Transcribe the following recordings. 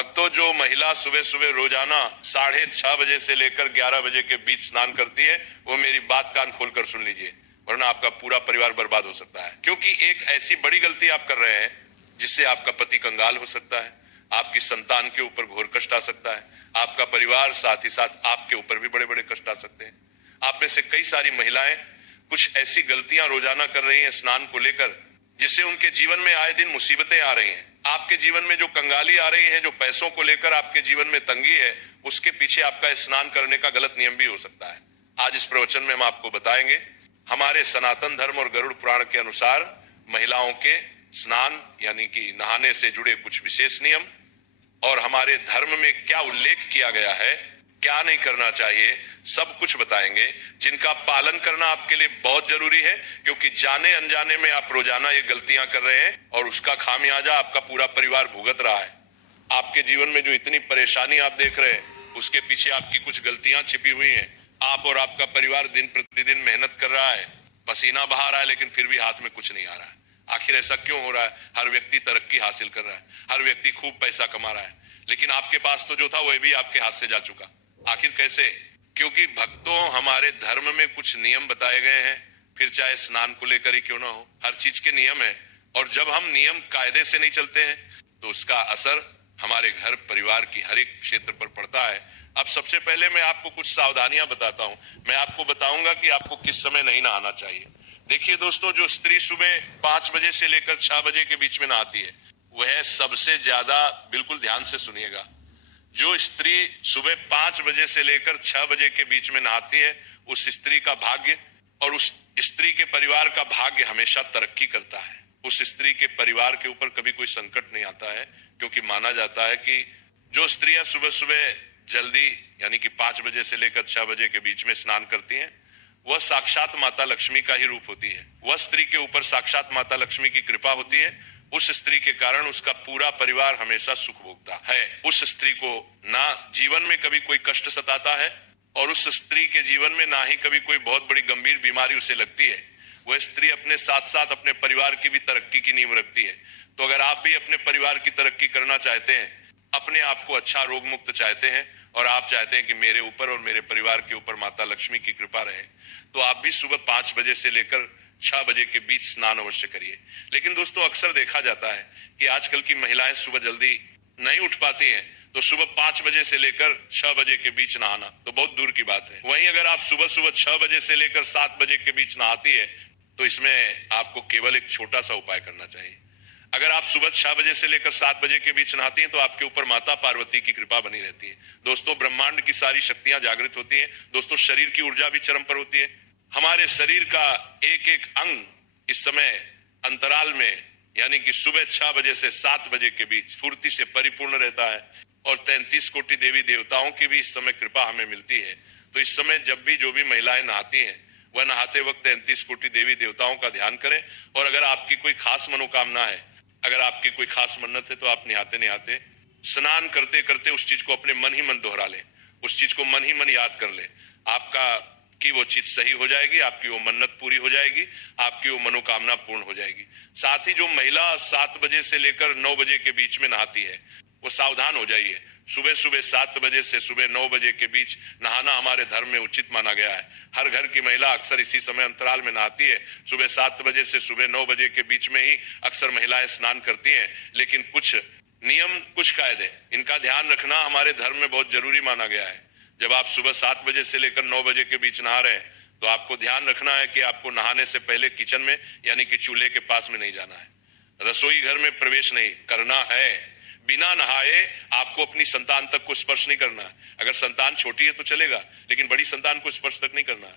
भक्तों, जो महिला सुबह सुबह रोजाना 6:30 बजे से लेकर 11 बजे के बीच स्नान करती है, वो मेरी बात कान खोलकर सुन लीजिए, वरना आपका पूरा परिवार बर्बाद हो सकता है। क्योंकि एक ऐसी बड़ी गलती आप कर रहे हैं जिससे आपका पति कंगाल हो सकता है, आपकी संतान के ऊपर घोर कष्ट आ सकता है, आपका परिवार, साथ ही साथ आपके ऊपर भी बड़े बड़े कष्ट आ सकते हैं। आप में से कई सारी महिलाएं कुछ ऐसी गलतियां रोजाना कर रही हैं स्नान को लेकर, जिससे उनके जीवन में आए दिन मुसीबतें आ रही हैं। आपके जीवन में जो कंगाली आ रही है, जो पैसों को लेकर आपके जीवन में तंगी है, उसके पीछे आपका स्नान करने का गलत नियम भी हो सकता है। आज इस प्रवचन में हम आपको बताएंगे हमारे सनातन धर्म और गरुड़ पुराण के अनुसार महिलाओं के स्नान यानी कि नहाने से जुड़े कुछ विशेष नियम, और हमारे धर्म में क्या उल्लेख किया गया है, क्या नहीं करना चाहिए, सब कुछ बताएंगे, जिनका पालन करना आपके लिए बहुत जरूरी है। क्योंकि जाने अनजाने में आप रोजाना ये गलतियां कर रहे हैं और उसका खामियाजा आपका पूरा परिवार भुगत रहा है। आपके जीवन में जो इतनी परेशानी आप देख रहे हैं, उसके पीछे आपकी कुछ गलतियां छिपी हुई हैं। आप और आपका परिवार दिन प्रतिदिन मेहनत कर रहा है, पसीना बहा रहा है, लेकिन फिर भी हाथ में कुछ नहीं आ रहा है। आखिर ऐसा क्यों हो रहा है? हर व्यक्ति तरक्की हासिल कर रहा है, हर व्यक्ति खूब पैसा कमा रहा है, लेकिन आपके पास तो जो था वह भी आपके हाथ से जा चुका। आखिर कैसे? क्योंकि भक्तों, हमारे धर्म में कुछ नियम बताए गए हैं, फिर चाहे स्नान को लेकर ही क्यों ना हो, हर चीज के नियम है। और जब हम नियम कायदे से नहीं चलते हैं तो उसका असर हमारे घर परिवार की हर एक क्षेत्र पर पड़ता है। अब सबसे पहले मैं आपको कुछ सावधानियां बताता हूं। मैं आपको बताऊंगा कि आपको किस समय नहीं नहाना चाहिए। देखिए दोस्तों, जो स्त्री सुबह 5 बजे से लेकर 6 बजे के बीच में नहाती है, वह सबसे ज्यादा, बिल्कुल ध्यान से सुनिएगा, जो स्त्री सुबह 5 बजे से लेकर 6 बजे के बीच में नहाती है, उस स्त्री का भाग्य और उस स्त्री के परिवार का भाग्य हमेशा तरक्की करता है। उस स्त्री के परिवार के ऊपर कभी कोई संकट नहीं आता है, क्योंकि माना जाता है कि जो स्त्रियां सुबह सुबह जल्दी यानी कि 5 बजे से लेकर 6 बजे के बीच में स्नान करती हैं, वह साक्षात माता लक्ष्मी का ही रूप होती है। वह स्त्री के ऊपर साक्षात माता लक्ष्मी की कृपा होती है। उस स्त्री के कारण उसका पूरा परिवार हमेशा सुख भोगता है। उस स्त्री को ना जीवन में कभी कोई कष्ट सताता है, और उस स्त्री के जीवन में ना ही कभी कोई बहुत बड़ी गंभीर बीमारी उसे लगती है। वह स्त्री अपने साथ साथ अपने परिवार की भी तरक्की की नींव रखती है। तो अगर आप भी अपने परिवार की तरक्की करना चाहते हैं, अपने आप को अच्छा रोग मुक्त चाहते हैं, और आप चाहते हैं कि मेरे ऊपर और मेरे परिवार के ऊपर माता लक्ष्मी की कृपा रहे, तो आप भी सुबह 5 बजे से लेकर 6 बजे के बीच स्नान अवश्य करिए। लेकिन दोस्तों, अक्सर देखा जाता है कि आजकल की महिलाएं सुबह जल्दी नहीं उठ पाती हैं, तो सुबह 5 बजे से लेकर 6 बजे के बीच नहाना तो बहुत दूर की बात है। वहीं अगर आप सुबह सुबह 6 बजे से लेकर 7 बजे के बीच नहाती है, तो इसमें आपको केवल एक छोटा सा उपाय करना चाहिए। अगर आप सुबह 6 बजे से लेकर 7 बजे के बीच नहाती हैं, तो आपके ऊपर माता पार्वती की कृपा बनी रहती है। दोस्तों, ब्रह्मांड की सारी शक्तियां जागृत होती हैं। दोस्तों, शरीर की ऊर्जा भी चरम पर होती है। हमारे शरीर का एक एक अंग इस समय अंतराल में यानी कि सुबह 6 बजे से 7 बजे के बीच फुर्ती से परिपूर्ण रहता है, और 33 कोटि देवी देवताओं की भी इस समय कृपा हमें मिलती है। तो इस समय जब भी जो भी महिलाएं नहाती हैं, वह नहाते वक्त 33 कोटि देवी देवताओं का ध्यान करें। और अगर आपकी कोई खास मनोकामना है, अगर आपकी कोई खास मन्नत है, तो आप नहाते स्नान करते करते उस चीज को अपने मन ही मन दोहरा ले, उस चीज को मन ही मन याद कर ले। आपका कि वो चीज सही हो जाएगी, आपकी वो मन्नत पूरी हो जाएगी, आपकी वो मनोकामना पूर्ण हो जाएगी। साथ ही जो महिला 7 बजे से लेकर 9 बजे के बीच में नहाती है, वो सावधान हो जाइए। सुबह सुबह 7 बजे से सुबह 9 बजे के बीच नहाना हमारे धर्म में उचित माना गया है। हर घर की महिला अक्सर इसी समय अंतराल में नहाती है। सुबह 7 बजे से सुबह 9 बजे के बीच में ही अक्सर महिलाएं स्नान करती हैं। लेकिन कुछ नियम, कुछ कायदे, इनका ध्यान रखना हमारे धर्म में बहुत जरूरी माना गया है। जब आप सुबह 7 बजे से लेकर 9 बजे के बीच नहा रहे हैं, तो आपको ध्यान रखना है कि आपको नहाने से पहले किचन में यानी कि चूल्हे के पास में नहीं जाना है, रसोई घर में प्रवेश नहीं करना है। बिना नहाए आपको अपनी संतान तक को स्पर्श नहीं करना है। अगर संतान छोटी है तो चलेगा, लेकिन बड़ी संतान को स्पर्श तक नहीं करना है।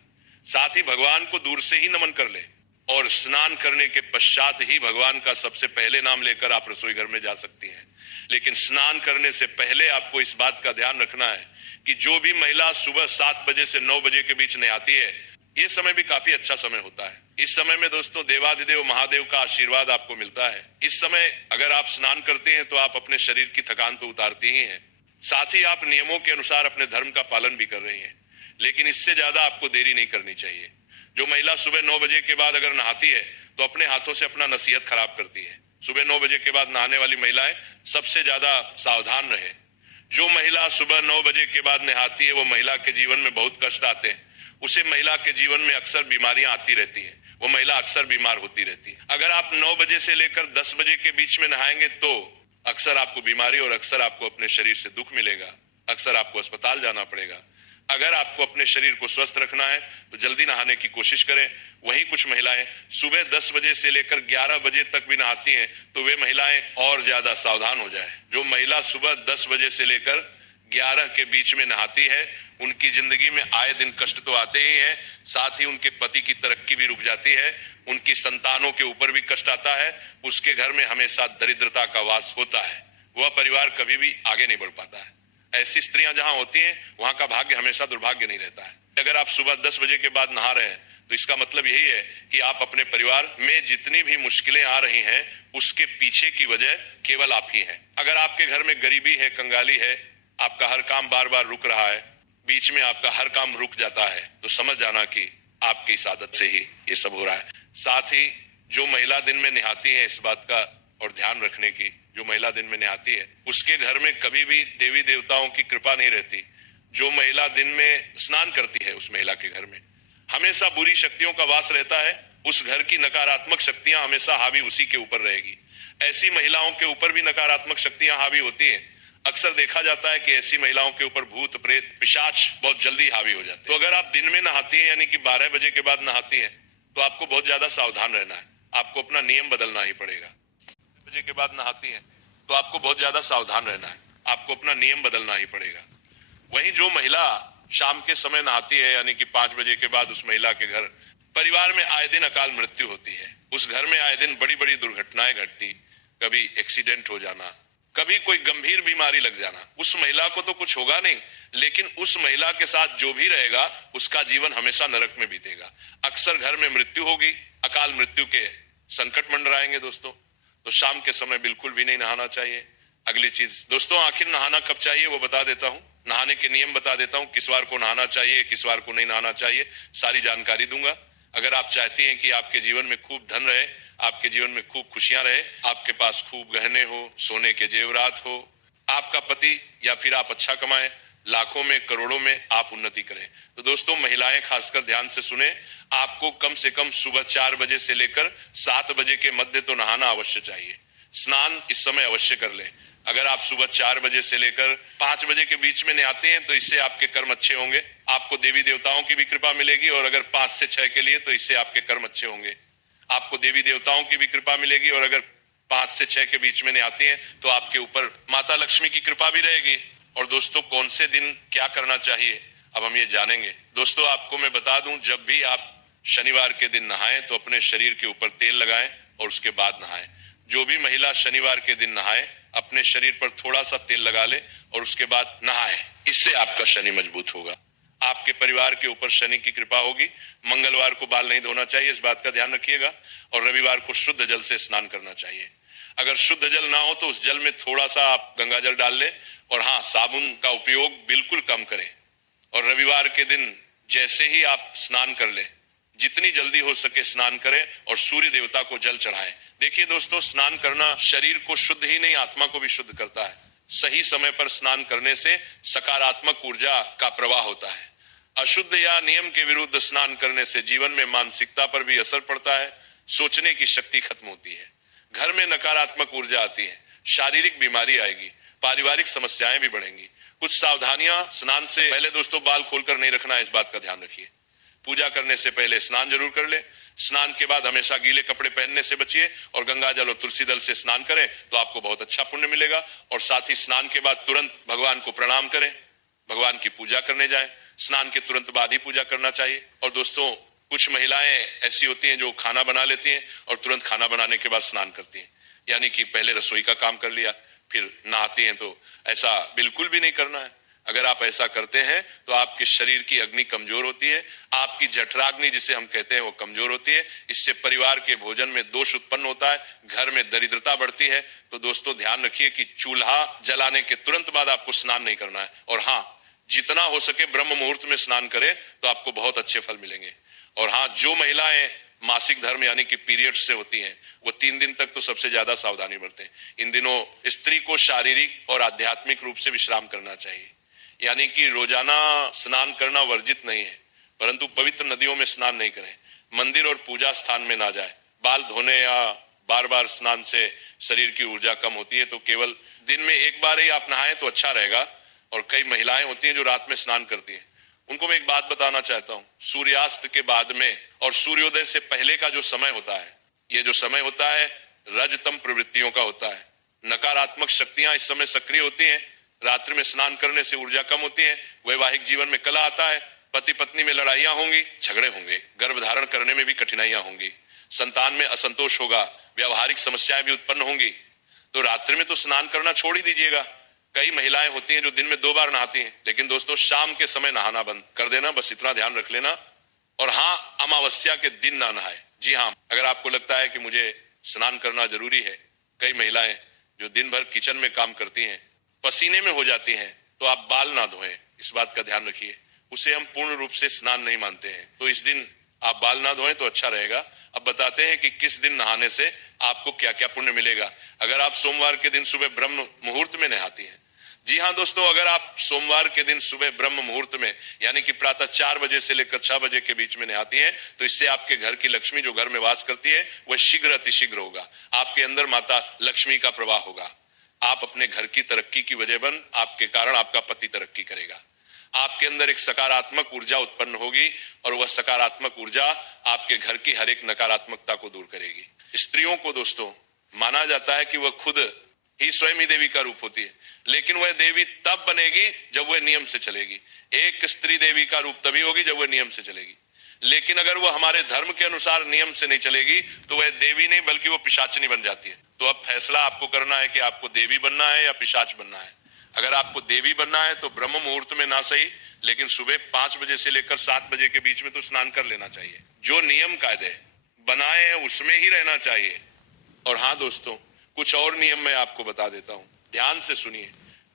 साथ ही भगवान को दूर से ही नमन कर ले, और स्नान करने के पश्चात ही भगवान का सबसे पहले नाम लेकर आप रसोई घर में जा सकती हैं। लेकिन स्नान करने से पहले आपको इस बात का ध्यान रखना है कि जो भी महिला सुबह 7 बजे से 9 बजे के बीच नहाती है, ये समय भी काफी अच्छा समय होता है। इस समय में दोस्तों देवाधिदेव महादेव का आशीर्वाद आपको मिलता है। इस समय अगर आप स्नान करते हैं तो आप अपने शरीर की थकान तो उतारते ही हैं, साथ ही आप नियमों के अनुसार अपने धर्म का पालन भी कर रही हैं। लेकिन इससे ज्यादा आपको देरी नहीं करनी चाहिए। जो महिला सुबह 9 बजे के बाद अगर नहाती है, तो अपने हाथों से अपना नसीहत खराब करती है। सुबह 9 बजे के बाद नहाने वाली महिलाएं सबसे ज्यादा सावधान रहे। जो महिला सुबह 9 बजे के बाद नहाती है वो महिला के जीवन में बहुत कष्ट आते हैं, उसे महिला के जीवन में अक्सर बीमारियां आती रहती हैं, वो महिला अक्सर बीमार होती रहती है। अगर आप 9 बजे से लेकर 10 बजे के बीच में नहाएंगे तो अक्सर आपको बीमारी और अक्सर आपको अपने शरीर से दुख मिलेगा, अक्सर आपको अस्पताल जाना पड़ेगा। अगर आपको अपने शरीर को स्वस्थ रखना है तो जल्दी नहाने की कोशिश करें। वहीं कुछ महिलाएं सुबह 10 बजे से लेकर 11 बजे तक भी नहाती हैं तो वे महिलाएं और ज्यादा सावधान हो जाए। जो महिला सुबह 10 बजे से लेकर 11 के बीच में नहाती है उनकी जिंदगी में आए दिन कष्ट तो आते ही हैं, साथ ही उनके पति की तरक्की भी रुक जाती है, उनकी संतानों के ऊपर भी कष्ट आता है, उसके घर में हमेशा दरिद्रता का वास होता है, वह परिवार कभी भी आगे नहीं बढ़ पाता है। ऐसी स्त्रियां जहां होती हैं वहां का भाग्य हमेशा दुर्भाग्य नहीं रहता है। अगर आप सुबह 10 बजे के बाद नहा रहे हैं तो इसका मतलब यही है कि आप अपने परिवार में जितनी भी मुश्किलें आ रही हैं उसके पीछे की वजह केवल आप ही हैं। अगर आपके घर में गरीबी है, कंगाली है, आपका हर काम बार बार रुक रहा है, बीच में आपका हर काम रुक जाता है, तो समझ जाना कि आपकी इस आदत से ही ये सब हो रहा है। साथ ही जो महिला दिन में नहाती है, इस बात का और ध्यान रखने की, जो महिला दिन में नहाती है उसके घर में कभी भी देवी देवताओं की कृपा नहीं रहती। जो महिला दिन में स्नान करती है उस महिला के घर में हमेशा बुरी शक्तियों का वास रहता है, उस घर की नकारात्मक शक्तियां हमेशा हावी उसी के ऊपर रहेगी। ऐसी महिलाओं के ऊपर भी नकारात्मक शक्तियां हावी होती हैं। अक्सर देखा जाता है कि ऐसी महिलाओं के ऊपर भूत प्रेत पिशाच बहुत जल्दी हावी हो जाते हैं। तो अगर आप दिन में नहाती हैं यानी कि 12 बजे के बाद नहाती हैं तो आपको बहुत ज्यादा सावधान रहना है, आपको अपना नियम बदलना ही पड़ेगा। बजे के बाद नहाती हैं तो आपको बहुत ज्यादा सावधान रहना है, आपको अपना नियम बदलना ही पड़ेगा। वहीं जो महिला शाम के समय नहाती है यानी कि 5 बजे के बाद, उस महिला के घर परिवार में आए दिन अकाल मृत्यु होती है, उस घर में आए दिन बड़ी बड़ी दुर्घटनाएं घटती, कभी एक्सीडेंट हो जाना, कभी कोई गंभीर बीमारी लग जाना। उस महिला को तो कुछ होगा नहीं, लेकिन उस महिला के साथ जो भी रहेगा उसका जीवन हमेशा नरक में बीतेगा। अक्सर घर में मृत्यु होगी, अकाल मृत्यु के संकट मंडराएंगे दोस्तों। तो शाम के समय बिल्कुल भी नहीं नहाना चाहिए। अगली चीज दोस्तों, आखिर नहाना कब चाहिए वो बता देता हूं, नहाने के नियम बता देता हूं, किस वार को नहाना चाहिए, किस वार को नहीं नहाना चाहिए, सारी जानकारी दूंगा। अगर आप चाहती हैं कि आपके जीवन में खूब धन रहे, आपके जीवन में खूब खुशियां रहे, आपके पास खूब गहने हो, सोने के जेवरात हो, आपका पति या फिर आप अच्छा कमाएं, लाखों में करोड़ों में आप उन्नति करें, तो दोस्तों महिलाएं खासकर ध्यान से सुने, आपको कम से कम सुबह 4 बजे से लेकर 7 बजे के मध्य तो नहाना अवश्य चाहिए। स्नान इस समय अवश्य कर लें। अगर आप सुबह 4 बजे से लेकर 5 बजे के बीच में नहाते हैं तो इससे आपके कर्म अच्छे होंगे, आपको देवी देवताओं की भी कृपा मिलेगी, और अगर 5 से 6 के लिए तो इससे आपके कर्म अच्छे होंगे, आपको देवी देवताओं की भी कृपा मिलेगी, और अगर 5 से 6 के बीच में नहाते हैं तो आपके ऊपर माता लक्ष्मी की कृपा भी रहेगी। और दोस्तों कौन से दिन क्या करना चाहिए अब हम ये जानेंगे। दोस्तों आपको मैं बता दूं, जब भी आप शनिवार के दिन नहाएं तो अपने शरीर के ऊपर तेल लगाएं और उसके बाद नहाएं। जो भी महिला शनिवार के दिन नहाए अपने शरीर पर थोड़ा सा तेल लगा ले और उसके बाद नहाए, इससे आपका शनि मजबूत होगा, आपके परिवार के ऊपर शनि की कृपा होगी। मंगलवार को बाल नहीं धोना चाहिए, इस बात का ध्यान रखिएगा, और रविवार को शुद्ध जल से स्नान करना चाहिए। अगर शुद्ध जल ना हो तो उस जल में थोड़ा सा आप गंगा जल डाल ले, और हाँ, साबुन का उपयोग बिल्कुल कम करें। और रविवार के दिन जैसे ही आप स्नान कर ले, जितनी जल्दी हो सके स्नान करें और सूर्य देवता को जल चढ़ाएं। देखिए दोस्तों, स्नान करना शरीर को शुद्ध ही नहीं आत्मा को भी शुद्ध करता है। सही समय पर स्नान करने से सकारात्मक ऊर्जा का प्रवाह होता है। अशुद्ध या नियम के विरुद्ध स्नान करने से जीवन में मानसिकता पर भी असर पड़ता है, सोचने की शक्ति खत्म होती है, घर में नकारात्मक ऊर्जा आती है, शारीरिक बीमारी आएगी, पारिवारिक समस्याएं भी बढ़ेंगी। कुछ सावधानियां, स्नान से पहले दोस्तों बाल खोलकर नहीं रखना है, इस बात का ध्यान रखिए। पूजा करने से पहले स्नान जरूर कर ले। स्नान के बाद हमेशा गीले कपड़े पहनने से बचिए और गंगा जल और तुलसी दल से स्नान करें तो आपको बहुत अच्छा पुण्य मिलेगा। और साथ ही स्नान के बाद तुरंत भगवान को प्रणाम करें, भगवान की पूजा करने जाएं। स्नान के तुरंत बाद ही पूजा करना चाहिए। और दोस्तों कुछ महिलाएं ऐसी होती हैं जो खाना बना लेती हैं और तुरंत खाना बनाने के बाद स्नान करती हैं, यानी कि पहले रसोई का काम कर लिया फिर नहाती हैं, तो ऐसा बिल्कुल भी नहीं करना है। अगर आप ऐसा करते हैं तो आपके शरीर की अग्नि कमजोर होती है, आपकी जठराग्नि जिसे हम कहते हैं वो कमजोर होती है। इससे परिवार के भोजन में दोष उत्पन्न होता है, घर में दरिद्रता बढ़ती है। तो दोस्तों ध्यान रखिए कि चूल्हा जलाने के तुरंत बाद आपको स्नान नहीं करना है। और हाँ, जितना हो सके ब्रह्म मुहूर्त में स्नान करें तो आपको बहुत अच्छे फल मिलेंगे। और हाँ, जो महिलाएं मासिक धर्म यानी कि पीरियड्स से होती हैं, वो 3 दिन तक तो सबसे ज्यादा सावधानी बरतें। इन दिनों स्त्री को शारीरिक और आध्यात्मिक रूप से विश्राम करना चाहिए, यानी कि रोजाना स्नान करना वर्जित नहीं है, परंतु पवित्र नदियों में स्नान नहीं करें, मंदिर और पूजा स्थान में ना जाए। बाल धोने या बार बार स्नान से शरीर की ऊर्जा कम होती है, तो केवल दिन में एक बार ही आप नहाएं तो अच्छा रहेगा। और कई महिलाएं होती हैं जो रात में स्नान करती हैं, उनको मैं एक बात बताना चाहता हूं, सूर्यास्त के बाद में और सूर्योदय से पहले का जो समय होता है, ये जो समय होता है रजतम प्रवृत्तियों का होता है। नकारात्मक शक्तियां इस समय सक्रिय होती हैं। रात्रि में स्नान करने से ऊर्जा कम होती है, वैवाहिक जीवन में कलह आता है, पति पत्नी में लड़ाइयां होंगी, झगड़े होंगे, गर्भ धारण करने में भी कठिनाइयां होंगी, संतान में असंतोष होगा, व्यावहारिक समस्याएं भी उत्पन्न होंगी। तो रात्रि में तो स्नान करना छोड़ ही दीजिएगा। कई महिलाएं होती हैं जो दिन में 2 बार नहाती हैं, लेकिन दोस्तों शाम के समय नहाना बंद कर देना, बस इतना ध्यान रख लेना। और हाँ, अमावस्या के दिन ना नहाए। जी हाँ, अगर आपको लगता है कि मुझे स्नान करना जरूरी है, कई महिलाएं जो दिन भर किचन में काम करती हैं, पसीने में हो जाती हैं, तो आप बाल ना धोएं, इस बात का ध्यान रखिए। उसे हम पूर्ण रूप से स्नान नहीं मानते हैं, तो इस दिन आप बाल ना धोएं तो अच्छा रहेगा। अब बताते हैं कि किस दिन नहाने से आपको क्या क्या पुण्य मिलेगा। अगर आप सोमवार के दिन सुबह ब्रह्म मुहूर्त में नहाती हैं, जी हाँ दोस्तों, अगर आप सोमवार के दिन सुबह ब्रह्म मुहूर्त में यानी कि प्रातः 4 बजे से लेकर 6 बजे के बीच में नहाती हैं, तो इससे आपके घर की लक्ष्मी जो घर में वास करती है वह शीघ्र अतिशीघ्र होगा। आपके अंदर माता लक्ष्मी का प्रवाह होगा। आप अपने घर की तरक्की की वजह बन, आपके कारण आपका पति तरक्की करेगा। आपके अंदर एक सकारात्मक ऊर्जा उत्पन्न होगी और वह सकारात्मक ऊर्जा आपके घर की हर एक नकारात्मकता को दूर करेगी। स्त्रियों को दोस्तों माना जाता है कि वह खुद ही स्वयं ही देवी का रूप होती है, लेकिन वह देवी तब बनेगी जब वह नियम से चलेगी। एक स्त्री देवी का रूप तभी होगी जब वह नियम से चलेगी, लेकिन अगर वह हमारे धर्म के अनुसार नियम से नहीं चलेगी तो वह देवी नहीं बल्कि वो पिशाचिनी बन जाती है। तो अब फैसला आपको करना है कि आपको देवी बनना है या पिशाच बनना है। अगर आपको देवी बनना है तो ब्रह्म मुहूर्त में ना सही, लेकिन सुबह 5 बजे से लेकर 7 बजे के बीच में तो स्नान कर लेना चाहिए। जो नियम कायदे बनाए हैं उसमें ही रहना चाहिए। और हाँ दोस्तों, कुछ और नियम मैं आपको बता देता हूं, ध्यान से सुनिए।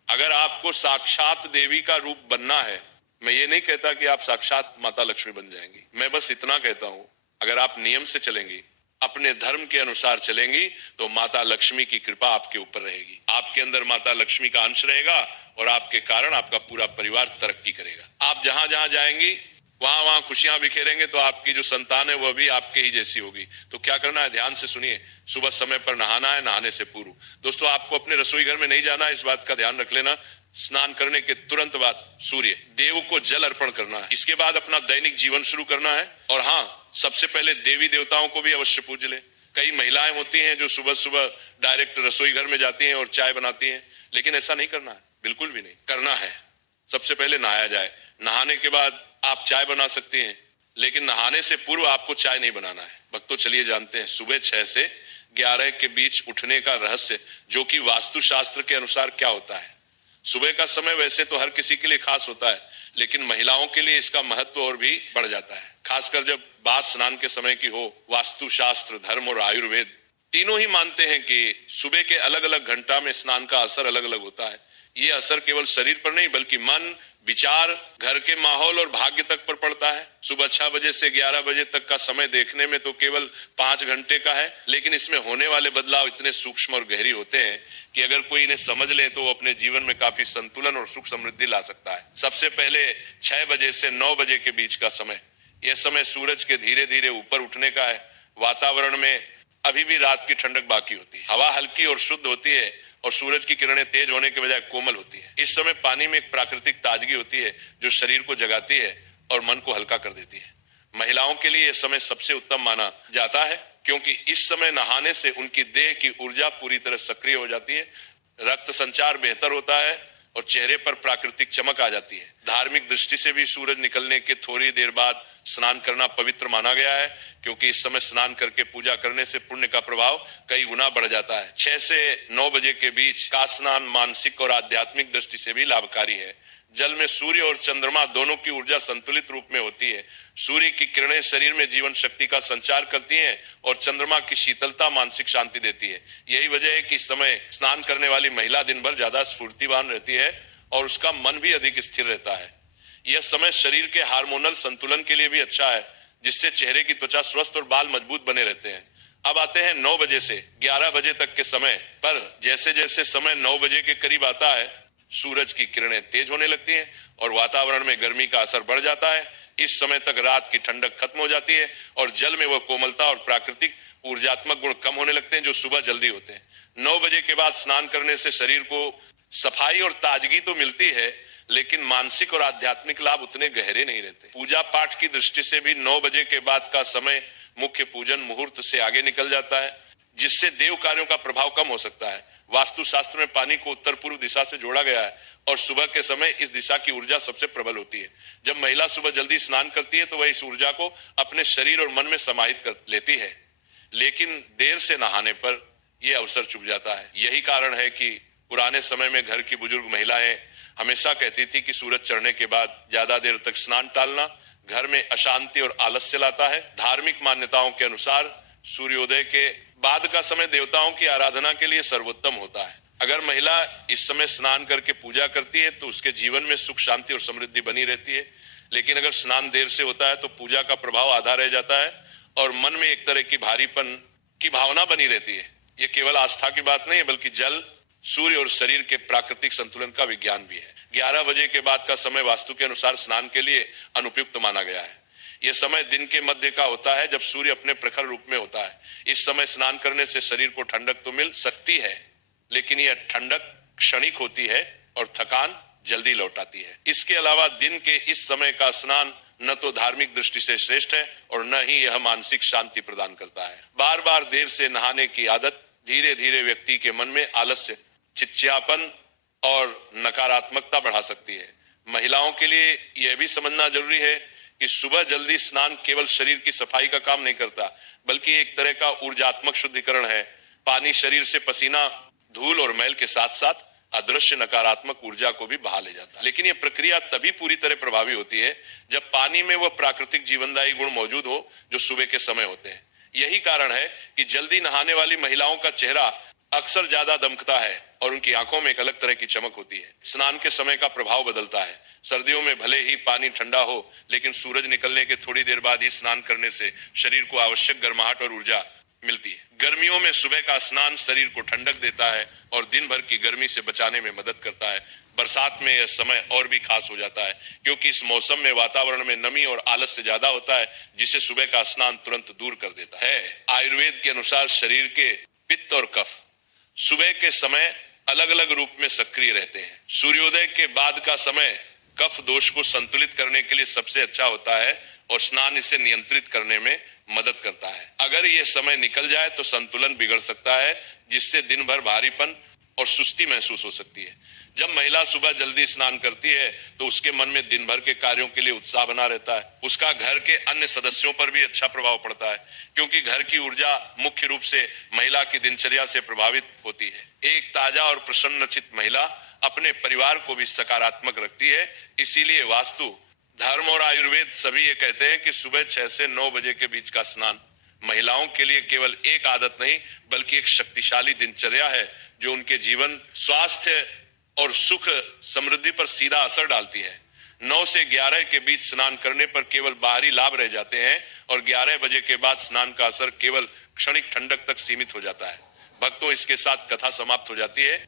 अगर आपको साक्षात देवी का रूप बनना है, मैं ये नहीं कहता कि आप साक्षात माता लक्ष्मी बन जाएंगी, मैं बस इतना कहता हूं, अगर आप नियम से चलेंगी, अपने धर्म के अनुसार चलेंगी, तो माता लक्ष्मी की कृपा आपके ऊपर रहेगी। आपके अंदर माता लक्ष्मी का अंश रहेगा और आपके कारण आपका पूरा परिवार तरक्की करेगा। आप जहां जहां जाएंगी वहां वहां खुशियां बिखेरेंगे, तो आपकी जो संतान है वह भी आपके ही जैसी होगी। तो क्या करना है, ध्यान से सुनिए। सुबह समय पर नहाना है, नहाने से पूर्व दोस्तों आपको अपने रसोई घर में नहीं जाना है, इस बात का ध्यान रख लेना। स्नान करने के तुरंत बाद सूर्य देव को जल अर्पण करना है, इसके बाद अपना दैनिक जीवन शुरू करना है। और हाँ, सबसे पहले देवी देवताओं को भी अवश्य पूज ले। कई महिलाएं होती हैं जो सुबह सुबह डायरेक्ट रसोई घर में जाती हैं और चाय बनाती हैं, लेकिन ऐसा नहीं करना है, बिल्कुल भी नहीं करना है। सबसे पहले नहाया जाए, नहाने के बाद आप चाय बना सकती हैं, लेकिन नहाने से पूर्व आपको चाय नहीं बनाना है। भक्तों चलिए जानते हैं सुबह 6 से 11 के बीच उठने का रहस्य, जो कि वास्तु शास्त्र के अनुसार क्या होता है। सुबह का समय वैसे तो हर किसी के लिए खास होता है, लेकिन महिलाओं के लिए इसका महत्व और भी बढ़ जाता है, खासकर जब बात स्नान के समय की हो। वास्तु शास्त्र, धर्म और आयुर्वेद तीनों ही मानते हैं कि सुबह के अलग अलग घंटा में स्नान का असर अलग अलग होता है। ये असर केवल शरीर पर नहीं बल्कि मन, विचार, घर के माहौल और भाग्य तक पर पड़ता है। सुबह 6 बजे से 11 बजे तक का समय देखने में तो केवल 5 घंटे का है, लेकिन इसमें होने वाले बदलाव इतने सूक्ष्म और गहरी होते हैं कि अगर कोई इन्हें समझ ले तो वो अपने जीवन में काफी संतुलन और सुख समृद्धि ला सकता है। सबसे पहले 6 बजे से 9 बजे के बीच का समय, यह समय सूरज के धीरे धीरे ऊपर उठने का है। वातावरण में अभी भी रात की ठंडक बाकी होती है, हवा हल्की और शुद्ध होती है और सूरज की किरणें तेज होने के बजाय कोमल होती है। इस समय पानी में एक प्राकृतिक ताजगी होती है जो शरीर को जगाती है और मन को हल्का कर देती है। महिलाओं के लिए यह समय सबसे उत्तम माना जाता है, क्योंकि इस समय नहाने से उनकी देह की ऊर्जा पूरी तरह सक्रिय हो जाती है, रक्त संचार बेहतर होता है और चेहरे पर प्राकृतिक चमक आ जाती है। धार्मिक दृष्टि से भी सूरज निकलने के थोड़ी देर बाद स्नान करना पवित्र माना गया है, क्योंकि इस समय स्नान करके पूजा करने से पुण्य का प्रभाव कई गुना बढ़ जाता है। 6 से 9 बजे के बीच का स्नान मानसिक और आध्यात्मिक दृष्टि से भी लाभकारी है। जल में सूर्य और चंद्रमा दोनों की ऊर्जा संतुलित रूप में होती है। सूर्य की किरणें शरीर में जीवन शक्ति का संचार करती हैं और चंद्रमा की शीतलता मानसिक शांति देती है। यही वजह है कि इस समय स्नान करने वाली महिला दिन भर ज्यादा स्फूर्तिवान रहती है और उसका मन भी अधिक स्थिर रहता है। यह समय शरीर के हार्मोनल संतुलन के लिए भी अच्छा है। जिससे चेहरे की त्वचा स्वस्थ और बाल मजबूत बने रहते हैं। अब आते हैं 9 बजे से 11 बजे तक के समय पर। जैसे जैसे समय 9 बजे के करीब आता है, सूरज की किरणें तेज होने लगती हैं और वातावरण में गर्मी का असर बढ़ जाता है। इस समय तक रात की ठंडक खत्म हो जाती है और जल में वह कोमलता और प्राकृतिक ऊर्जात्मक गुण कम होने लगते हैं जो सुबह जल्दी होते हैं। 9 बजे के बाद स्नान करने से शरीर को सफाई और ताजगी तो मिलती है, लेकिन मानसिक और आध्यात्मिक लाभ उतने गहरे नहीं रहते। पूजा पाठ की दृष्टि से भी 9 बजे के बाद का समय मुख्य पूजन मुहूर्त से आगे निकल जाता है, जिससे देव कार्यों का प्रभाव कम हो सकता है। वास्तु शास्त्र में पानी को उत्तर पूर्व दिशा से जोड़ा गया है और सुबह के समय इस दिशा की ऊर्जा सबसे प्रबल होती है। जब महिला सुबह जल्दी स्नान करती है तो वह इस ऊर्जा को अपने शरीर और मन में समाहित कर लेती है, लेकिन देर से नहाने पर यह अवसर चूक जाता है। यही कारण है कि पुराने समय में घर की बुजुर्ग महिलाएं हमेशा कहती थी कि सूरज चढ़ने के बाद ज्यादा देर तक स्नान टालना घर में अशांति और आलस्य लाता है। धार्मिक मान्यताओं के अनुसार सूर्योदय के बाद का समय देवताओं की आराधना के लिए सर्वोत्तम होता है। अगर महिला इस समय स्नान करके पूजा करती है तो उसके जीवन में सुख शांति और समृद्धि बनी रहती है, लेकिन अगर स्नान देर से होता है तो पूजा का प्रभाव आधा रह जाता है और मन में एक तरह की भारीपन की भावना बनी रहती है। ये केवल आस्था की बात नहीं है, बल्कि जल, सूर्य और शरीर के प्राकृतिक संतुलन का विज्ञान भी है। 11 बजे के बाद का समय वास्तु के अनुसार स्नान के लिए अनुपयुक्त माना गया है। यह समय दिन के मध्य का होता है, जब सूर्य अपने प्रखर रूप में होता है। इस समय स्नान करने से शरीर को ठंडक तो मिल सकती है, लेकिन यह ठंडक क्षणिक होती है और थकान जल्दी लौट आती है। इसके अलावा दिन के इस समय का स्नान न तो धार्मिक दृष्टि से श्रेष्ठ है और न ही यह मानसिक शांति प्रदान करता है। बार बार देर से नहाने की आदत धीरे धीरे व्यक्ति के मन में आलस्य, चिड़चिड़ापन और नकारात्मकता बढ़ा सकती है। महिलाओं के लिए यह भी समझना जरूरी है कि सुबह जल्दी स्नान केवल शरीर की सफाई का काम नहीं करता, बल्कि एक तरह का ऊर्जात्मक शुद्धिकरण है। पानी शरीर से पसीना, धूल और मैल के साथ साथ अदृश्य नकारात्मक ऊर्जा को भी बहा ले जाता है। लेकिन यह प्रक्रिया तभी पूरी तरह प्रभावी होती है जब पानी में वह प्राकृतिक जीवनदायी गुण मौजूद हो जो सुबह के समय होते हैं। यही कारण है कि जल्दी नहाने वाली महिलाओं का चेहरा अक्सर ज्यादा दमकता है और उनकी आंखों में एक अलग तरह की चमक होती है। स्नान के समय का प्रभाव बदलता है। सर्दियों में भले ही पानी ठंडा हो, लेकिन सूरज निकलने के थोड़ी देर बाद ही स्नान करने से शरीर को आवश्यक गर्माहट और ऊर्जा मिलती है। गर्मियों में सुबह का स्नान शरीर को ठंडक देता है और दिन भर की गर्मी से बचाने में मदद करता है। बरसात में यह समय और भी खास हो जाता है, क्योंकि इस मौसम में वातावरण में नमी और आलस्य ज्यादा होता है, जिसे सुबह का स्नान तुरंत दूर कर देता है। आयुर्वेद के अनुसार शरीर के पित्त और कफ सुबह के समय अलग अलग रूप में सक्रिय रहते हैं। सूर्योदय के बाद का समय कफ दोष को संतुलित करने के लिए सबसे अच्छा होता है और स्नान इसे नियंत्रित करने में मदद करता है। अगर यह समय निकल जाए तो संतुलन बिगड़ सकता है, जिससे दिन भर भारीपन और सुस्ती महसूस हो सकती है। जब महिला सुबह जल्दी स्नान करती है तो उसके मन में दिन भर के कार्यों के लिए उत्साह बना रहता है। उसका घर के अन्य सदस्यों पर भी अच्छा प्रभाव पड़ता है, क्योंकि घर की ऊर्जा मुख्य रूप से महिला की दिनचर्या से प्रभावित होती है। एक ताजा और प्रसन्नचित्त महिला अपने परिवार को भी सकारात्मक रखती है। इसीलिए वास्तु, धर्म और आयुर्वेद सभी ये कहते हैं कि सुबह 6 से 9 बजे के बीच का स्नान महिलाओं के लिए केवल एक आदत नहीं, बल्कि एक शक्तिशाली दिनचर्या है जो उनके जीवन, स्वास्थ्य और सुख समृद्धि पर सीधा असर डालती है। 9 से 11 के बीच स्नान करने पर केवल बाहरी लाभ रह जाते हैं और 11 बजे के बाद स्नान का असर केवल क्षणिक ठंडक तक सीमित हो जाता है। भक्तों, इसके साथ कथा समाप्त हो जाती है।